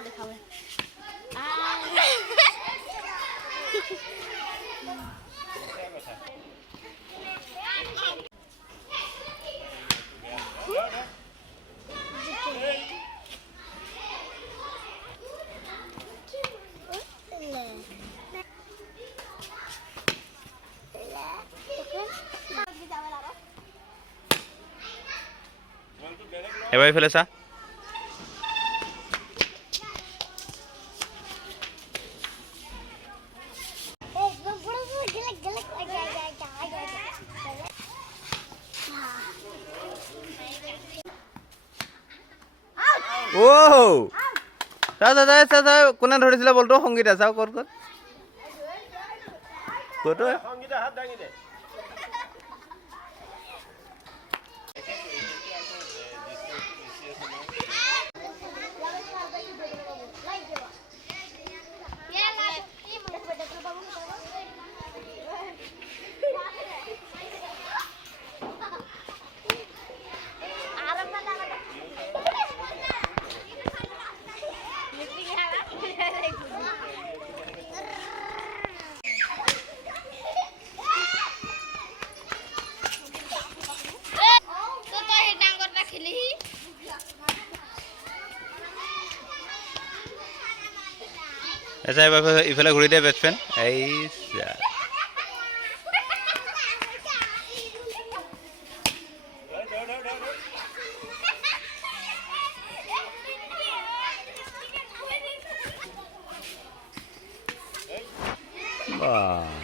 দেখাবে এবাৰ ফেলে চা ও চাও কোনে ধৰিছিলে বলটো সংগীতা চাও ক'ত সংগীতা হাত দাঙি দে আচ্ছা এবার ইফালে ঘূৰি দে বেটছমেন এই বাহ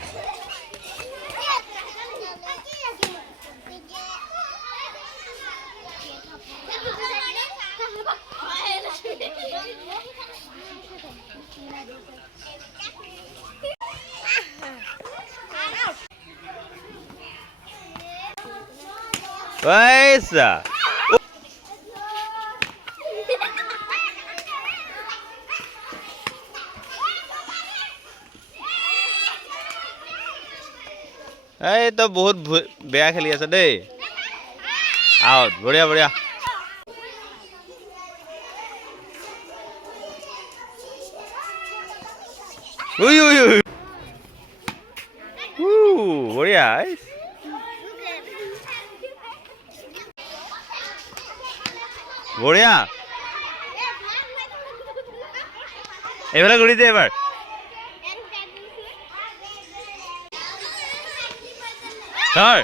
পয়সা এই তো বহুত বেয়া খেলি আছে দেই আউট বঢ়িয়া বঢ়িয়া উই উই উই বঢ়িয়া বঢ়িয়া এইফালে ঘূৰি দে এবাৰ ধৰ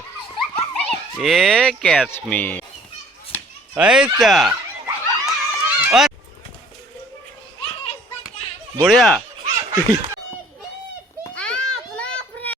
এ ক্যাচ মি এইটা বঢ়িয়া